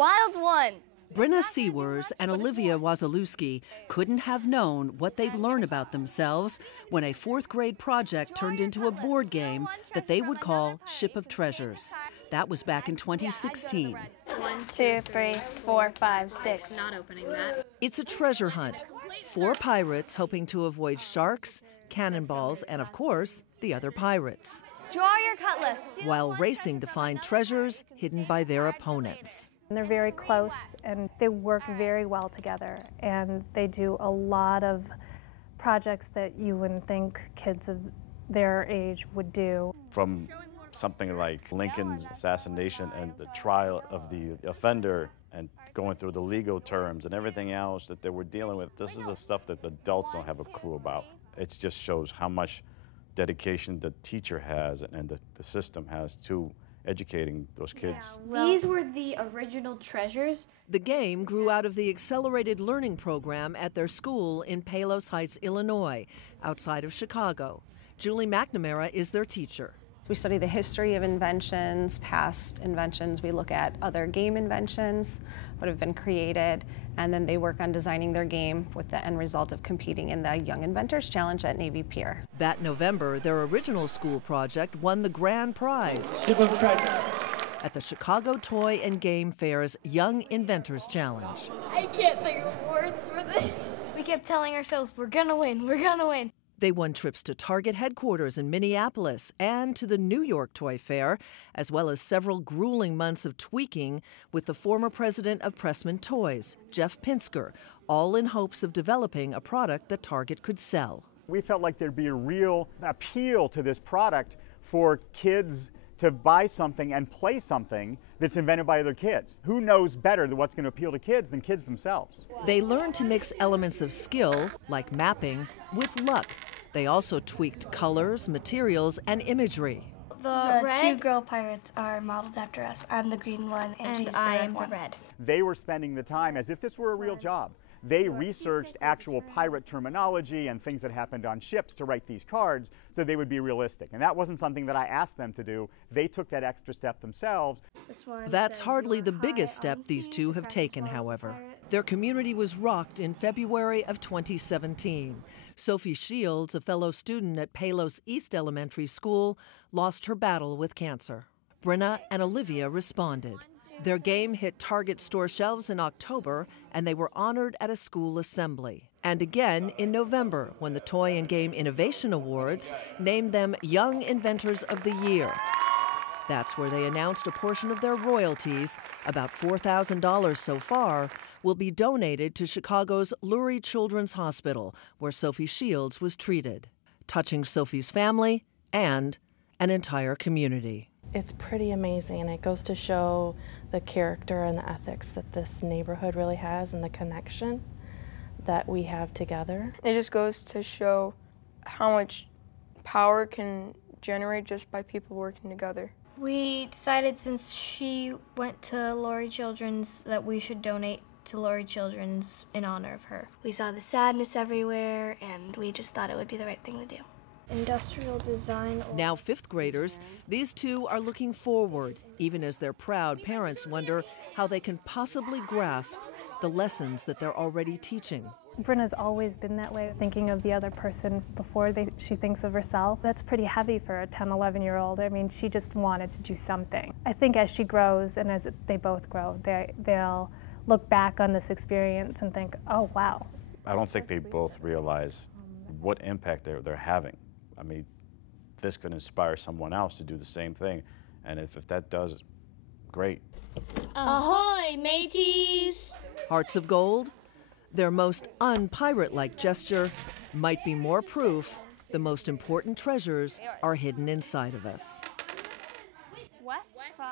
Wild one. Brynna Seawers and Olivia Wazalewski couldn't have known what they'd learn about themselves when a fourth-grade project turned into a board game that they would call Ship of Treasures. That was back in 2016. 1, 2, 3, 4, 5, 6. Not opening that. It's a treasure hunt. 4 pirates hoping to avoid sharks, cannonballs, and of course, the other pirates, Draw your cutlass. while racing to find treasures hidden by their opponents. And they're very close and they work very well together, and they do a lot of projects that you wouldn't think kids of their age would do. From something like Lincoln's assassination and the trial of the offender and going through the legal terms and everything else that they were dealing with, this is the stuff that adults don't have a clue about. It just shows how much dedication the teacher has and the system has to educating those kids. These were the original treasures. The game grew out of the Accelerated Learning Program at their school in Palos Heights, Illinois, outside of Chicago. Julie McNamara is their teacher. We study the history of inventions, past inventions. We look at other game inventions, what have been created, and then they work on designing their game with the end result of competing in the Young Inventors Challenge at Navy Pier. That November, their original school project won the grand prize Ship of Treasure at the Chicago Toy and Game Fair's Young Inventors Challenge. I can't think of words for this. We kept telling ourselves, we're gonna win, we're gonna win. They won trips to Target headquarters in Minneapolis and to the New York Toy Fair, as well as several grueling months of tweaking with the former president of Pressman Toys, Jeff Pinsker, all in hopes of developing a product that Target could sell. We felt like there'd be a real appeal to this product for kids to buy something and play something that's invented by other kids. Who knows better than what's going to appeal to kids than kids themselves? They learned to mix elements of skill, like mapping, with luck. They also tweaked colors, materials, and imagery. The 2 girl pirates are modeled after us. I'm the green one, and she's the red one. They were spending the time as if this were a real job. They researched actual pirate terminology and things that happened on ships to write these cards so they would be realistic. And that wasn't something that I asked them to do. They took that extra step themselves. That's hardly the biggest step these two have taken, however. Their community was rocked in February of 2017. Sophie Shields, a fellow student at Palos East Elementary School, lost her battle with cancer. Brynna and Olivia responded. Their game hit Target store shelves in October, and they were honored at a school assembly. And again in November, when the Toy and Game Innovation Awards named them Young Inventors of the Year. That's where they announced a portion of their royalties, about $4,000 so far, will be donated to Chicago's Lurie Children's Hospital, where Sophie Shields was treated, touching Sophie's family and an entire community. It's pretty amazing. It goes to show the character and the ethics that this neighborhood really has and the connection that we have together. It just goes to show how much power can generate just by people working together. We decided, since she went to Lurie Children's, that we should donate to Lurie Children's in honor of her. We saw the sadness everywhere, and we just thought it would be the right thing to do. Industrial design. Now 5th graders, these two are looking forward, even as their proud parents wonder how they can possibly grasp the lessons that they're already teaching. Brynna's always been that way, thinking of the other person before she thinks of herself. That's pretty heavy for a 10, 11-year-old. I mean, she just wanted to do something. I think as she grows and as they both grow, they'll look back on this experience and think, oh, wow. I don't think they both realize what impact they're having. I mean, this could inspire someone else to do the same thing, and if that does, great. Ahoy, mateys! Hearts of Gold? Their most un-pirate-like gesture might be more proof the most important treasures are hidden inside of us. West 5.